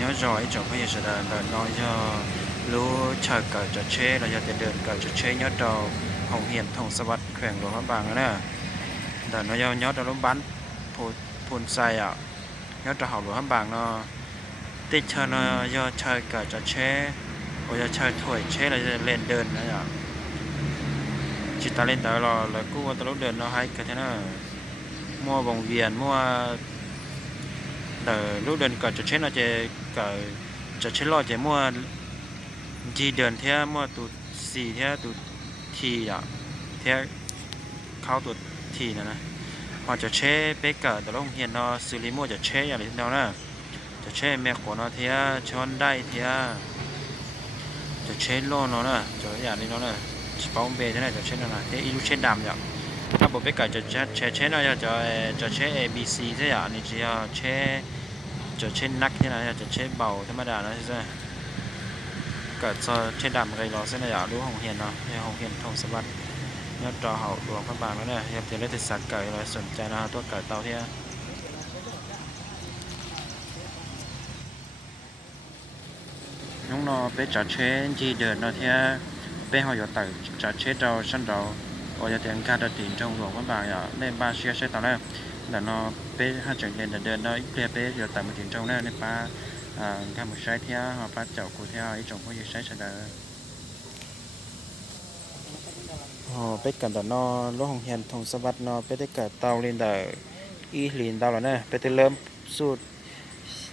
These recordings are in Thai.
nhớ rồi chồng bây giờ sẽ là nói cho lú chờ cờ cho chế là cho tiền đường cờ cho chế nhớ đầu hồng hiền thông sวัสดิ์แขวงหลวงพระบางนะแต่น้อยnhớ đầu lúc bắn phun say à nhớ đầu họcหลวงพระบางเนาะติดเชิญย่อเชิญเกิดจะเช่โอ้ยเชิญถวยเช่เราจะเล่นเดินนะจ๊ะจิตตาเล่นแต่เราแล้วกูว่าตลกเดินเราให้กันที่นั่นมั่ววงเวียนมั่วแต่ลูกเดินเกิดจะเช่เราจะเกิดจะเช่เราจะมั่วจีเดินเท่ามั่วตัวสี่เท่าตัวทีอ่ะเท่าเข้าตัวทีนะพอจะเช่เป๊กเกิดแต่เราเห็นเราซื้อลิมั่วจะเช่อย่างนี้เรานะจะเช่แม่ขวานเทียช้อนได้เทียจะเช่โล่เนาะนะจะอย่างนี้เนาะนะสปองเบย์ใช่ไหมจะเช่เนาะนะเทียอีลูเช่ดำอย่างถ้าบอกไปก่อนจะเช่เนาะจะเช่ A B C ใช่ไหมนี่จะเช่นักใช่ไหมจะเช่เบาธรรมดานะใช่ไหมเกิดจะเช่ดำอะไรเราเส้นอย่างรู้ของเฮียนเนาะของเฮียนทองสวัสดิ์ยอดจอเขาหลวงพระบางแล้วเนี่ยอยากจะเล่นติดสักเกิดอะไรสนใจนะตัวเกิดเตาเทียน้องนอไปจัดเช้นจีเดินเทียไปหอยตัดจัดเช้นเราชั้นเราโอ้ยเตียงการตัดสินtrongหลวงพระบางอย่างในบ้านเชียร์ใช้ตอนแรกแต่นอไปห้าจังเดินเดินเราอีกเพียไปเดี๋ยวตัดมาถึงtrongนั้นในป้าการหมดใช้เทียหอป้าเจ้ากูเทียอีจงก็อยู่ใช้เฉยไปกันแต่นอรถของเฮียนทองสวัสดิ์นอไปได้เกิดเตาลินแต่อีลินเตาแล้วเนี่ยไปได้เริ่มสูตร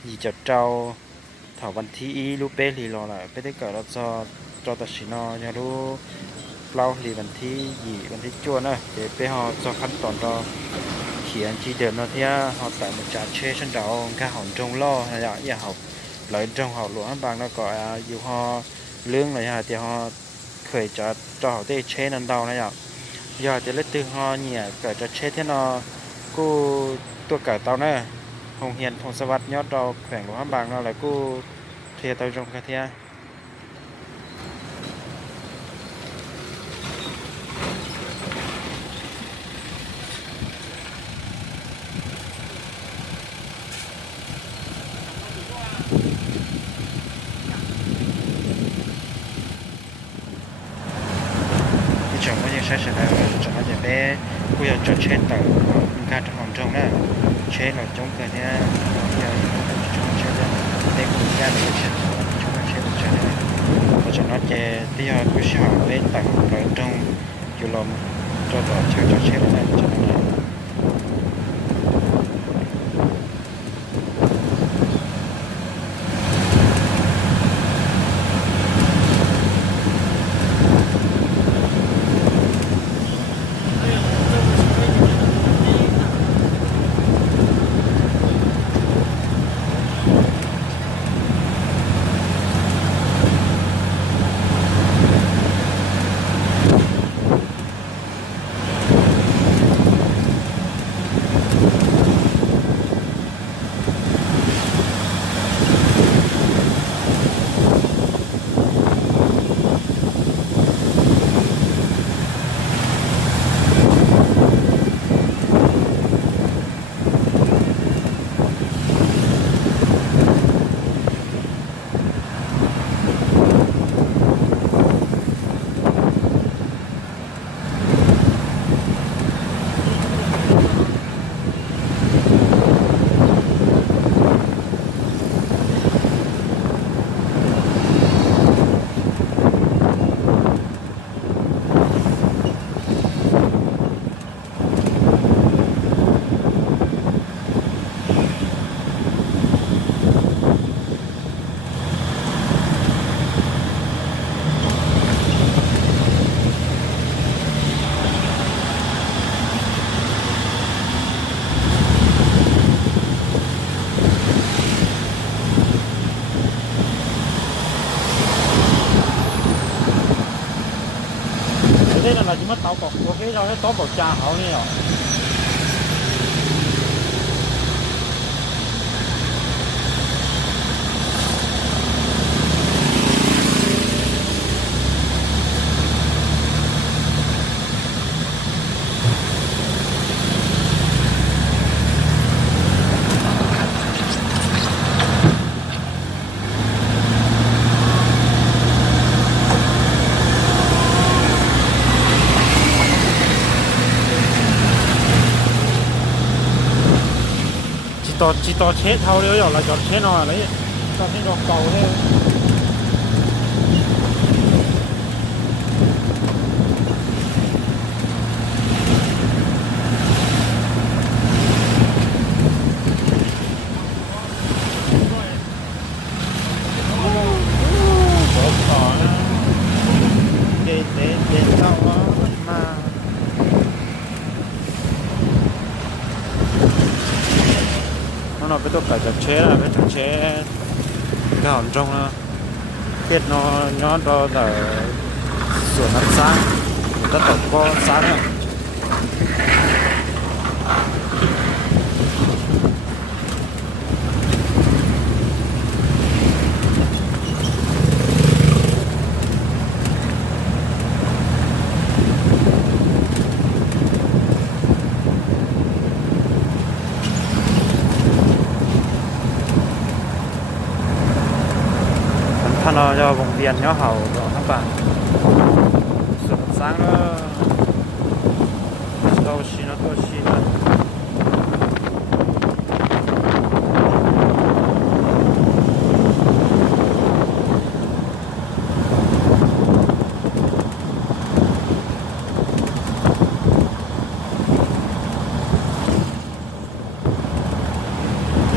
หยีจับเจ้าถาวันที่อีลูเป้ลีรอละไปได้เกิดเราจอตัดสินอย่ารู้เราลีวันที่หยีวันที่จวนนะเดี๋ยวไปหอจอขั้นตอนเราเขียนจีเดิมเราที่หอแต่มาจากเชชันดาวข้าหอนจงล่อนะอย่าหอบเลยจงหอบหลวงบางแล้วก็อยู่หอเรื่องอะไรฮะเดี๋ยวหอเคยจะหอได้เชนันดาวนะอย่าจะเล่นตือหอเนี่ยเกิดจะเชที่นอกูตัวเกิดเตาเนี่ยหงเฮียนทองสวัสดิ์ยอดเราแขวงหลวงบางเราเลยกูเทียเตาจงกระเทียที่จงก็ยังใช้เสร็จแล้วจงก็จะไปกูอยากจะเช็ดเตาการทำของจงนะเช็ดเราจงกระเทียอยากจงเช็ดเด็กญาติเช็ดจงเช็ดเช็ดเราจะนัดเจที่เราผู้ชายไปตักเราจงอยู่ลมจอดเช็ดเช็ดอะไรจะนั่นแหละ thế là chỉ mất tàu cọc có cái rồi tàu bọc trà họ này rồi trò chỉ trò chết thâu đấy rồi là trò chết nào đấy trò chết trò cầu đấy để sao mà nó cái tổ cả chặt chế là cái chặt chế cái hòn trong nó biết nó cho ở sửa nắp sáng tất cả có sáng này nó cho vùng biển nhỏ hậu của các bạn sửa sáng nó to xí nó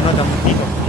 nó cầm tí của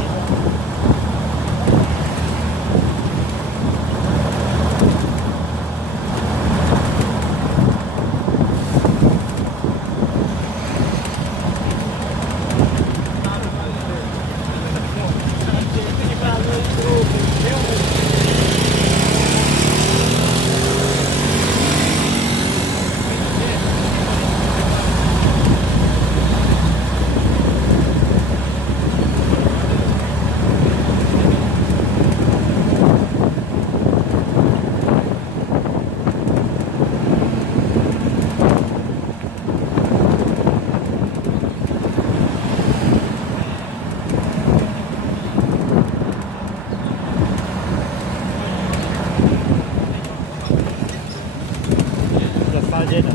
dễ này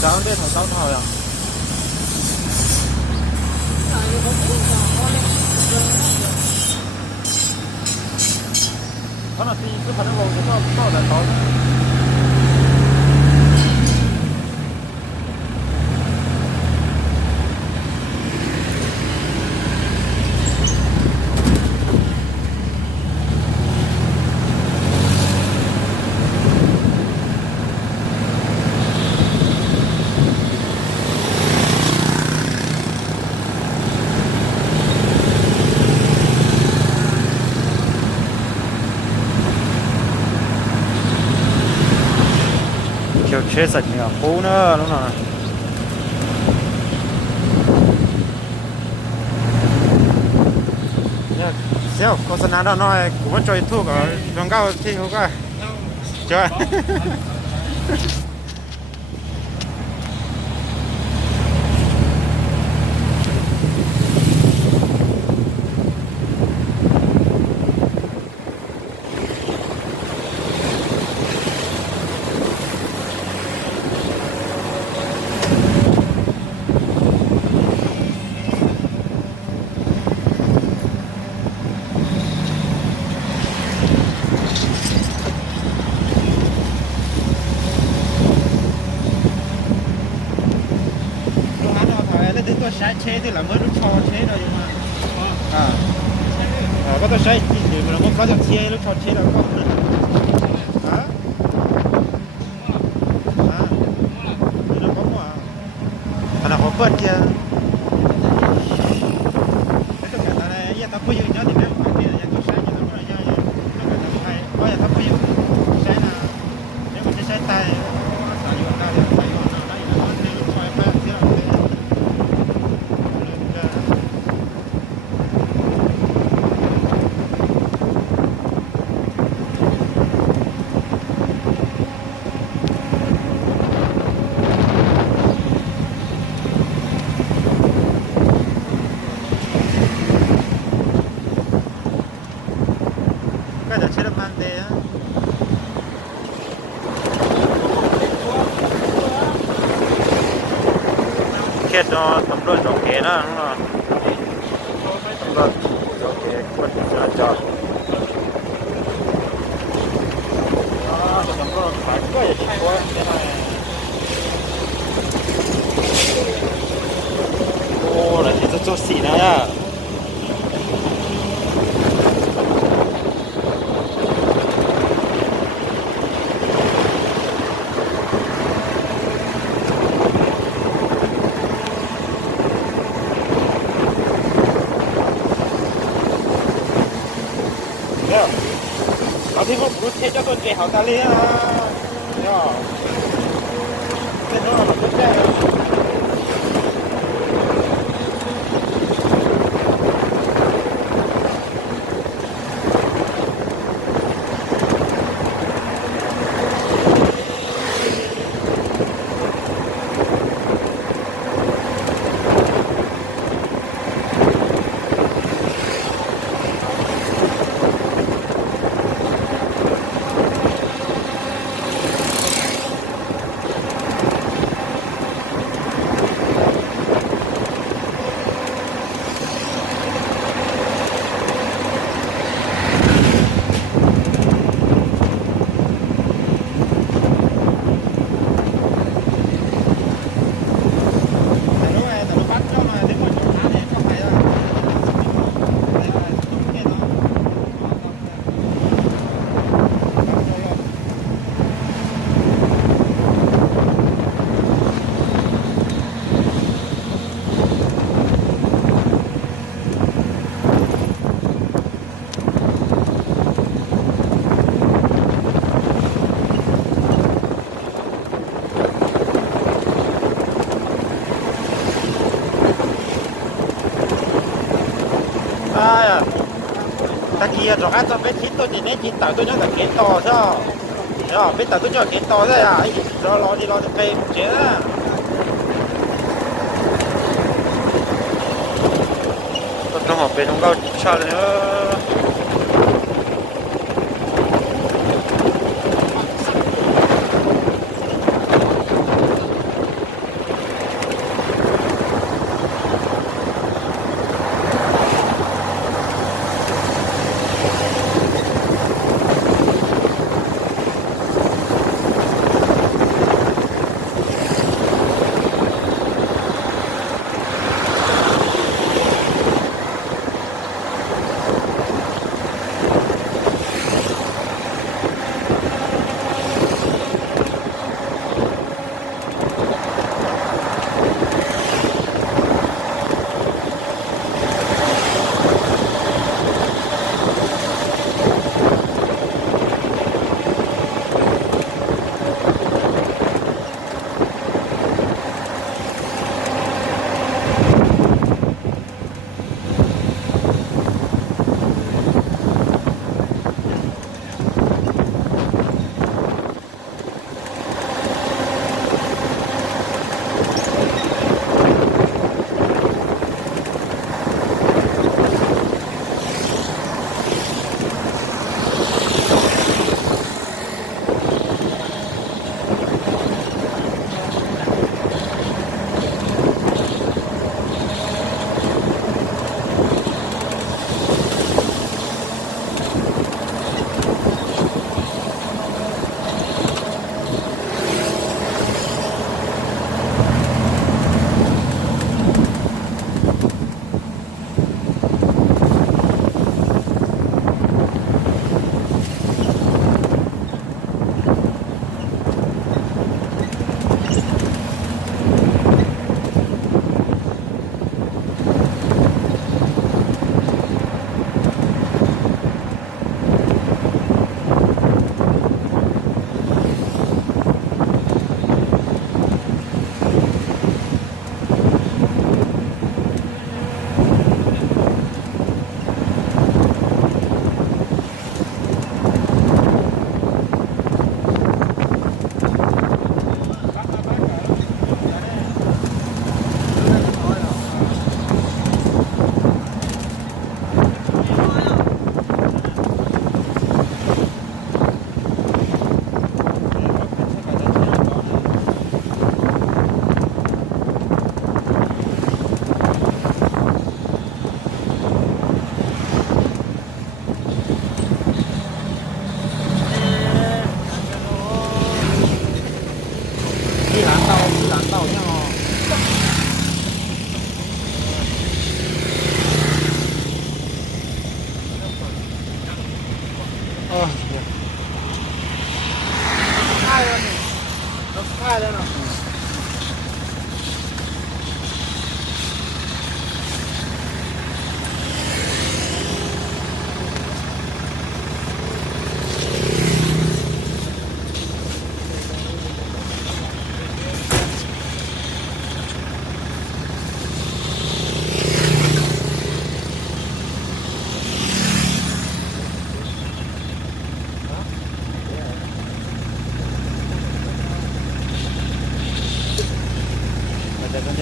sáng đây thằng tao thôi à nó là đi cái phần nó gồm nó là tao kiểu chế sạch nhiều cũ nữa đúng rồi xéo có sân nào đó nói cũng có chơi thuốc ở trong cao thì không có chơi tôi sai chế thì là mới lúc cho chế rồi mà có tôi sai thì mà nó có được chế lúc cho chế là có hả nó có mà thằng nào có bớt kia cái tất cả là này tao bây giờ nhớ thì em phải kia là tôi sai chứ nó là nhớ nó phải có là tao bây giờ sai là nếu mà sai tay sao như ta thì tay nó đấy nó nên lúc phải phải chứ cái đó chế là man đề á kết nó tầm đôi dòng kế đó đúng không tầm đôi dòng kế quân cho tầm đôi phải có gì quá thế này ô là chỉ cho xỉ này à thì một rút thế cho tôi kể họ ta liền à đó thế nó là một cái ta kia rồi ăn xong biết chín tôi nhìn thấy chín tàu tôi nhớ là kiến to sao đó biết tàu tôi cho kiến to đấy à lo đi lo được cây một chế á tôi không học về trong cao sao nữa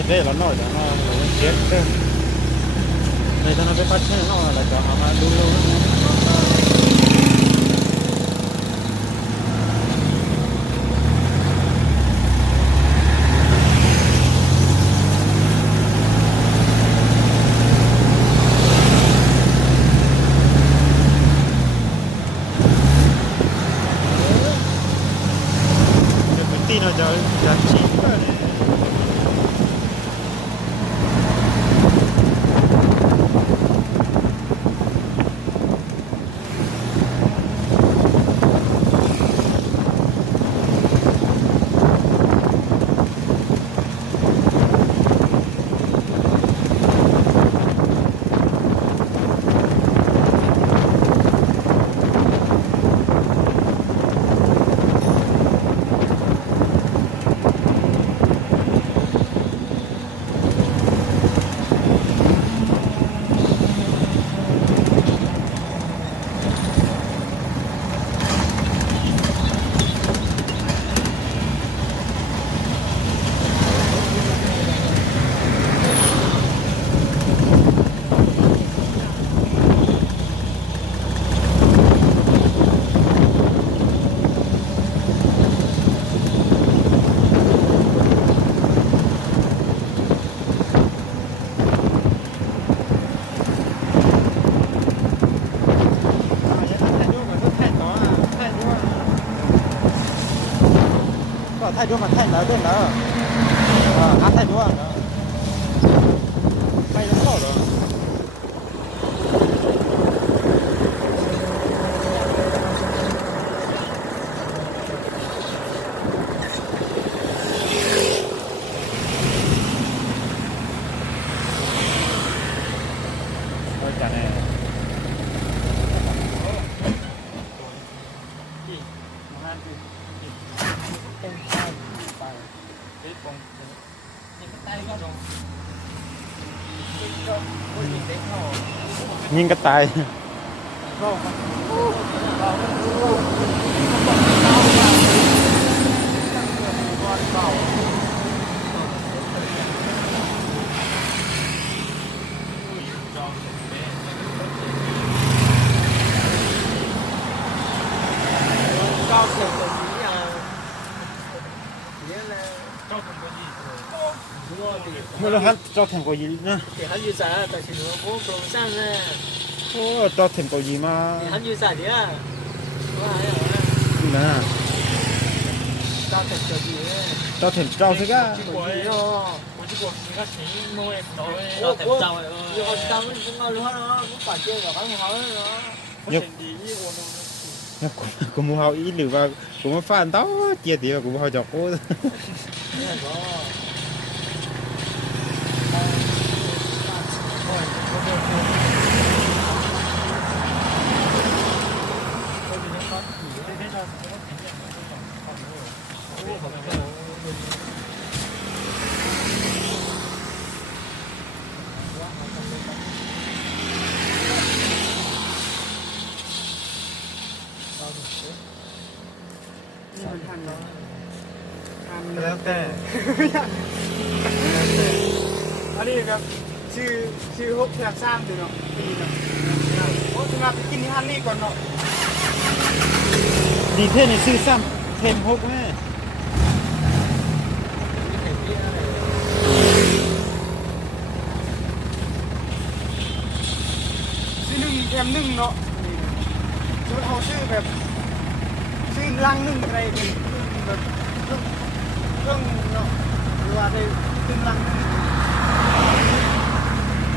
đây là nổi nó chết đấy đây nó cái phát nó là cho họ mà đu lâu tin nó cho giá trị thay đua mà thay nữa bên đó ăn thay đua thay nó khó rồi ôi chả này nhìn cái tay mới là hắn cho thành cái gì nữa thì hắn như sao tại sao nó bố còn sang nè ô cho thành cái gì mà thì hắn như sao đấy à nè tao thành cái gì cho thành trâu thế cả chỉ có gì đó chỉ có cái gì nuôi tao thành trâu rồi còn tao nó cũng ngon luôn nó cũng phải chơi vào cái món nó cũng mua hao ý lừa vào cũng mua phan táo chia tiền cũng mua hao chọc côแล้วแต่ อันนี้แบบชื่อฮกแทบสร้างเลยเนาะปีนะโอ้จะมาไปกินที่ฮันนี่ก่อนเนาะ ดีเท่ในซื้อซ้ำเทมพกแม่ ซื้อหนึ่งแถมหนึ่งเนาะสมมติเขาซื้อแบบซื้อลังหนึ่งอะไรเป็นแบบเครื่องเนาะหรือว่าได้ครึ่งลังหนึ่ง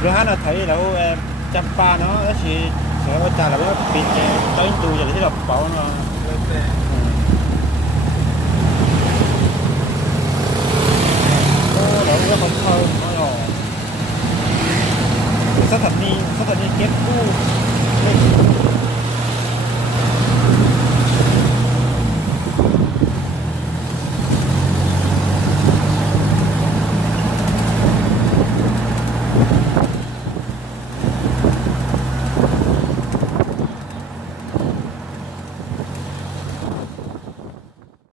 rồi hắn là thấy là em chăm pa nó chỉ sẽ có trả là nó bị tới tù giờ thì đọc bảo nó đó nó không thơm nó rồi sát thật đi kết cu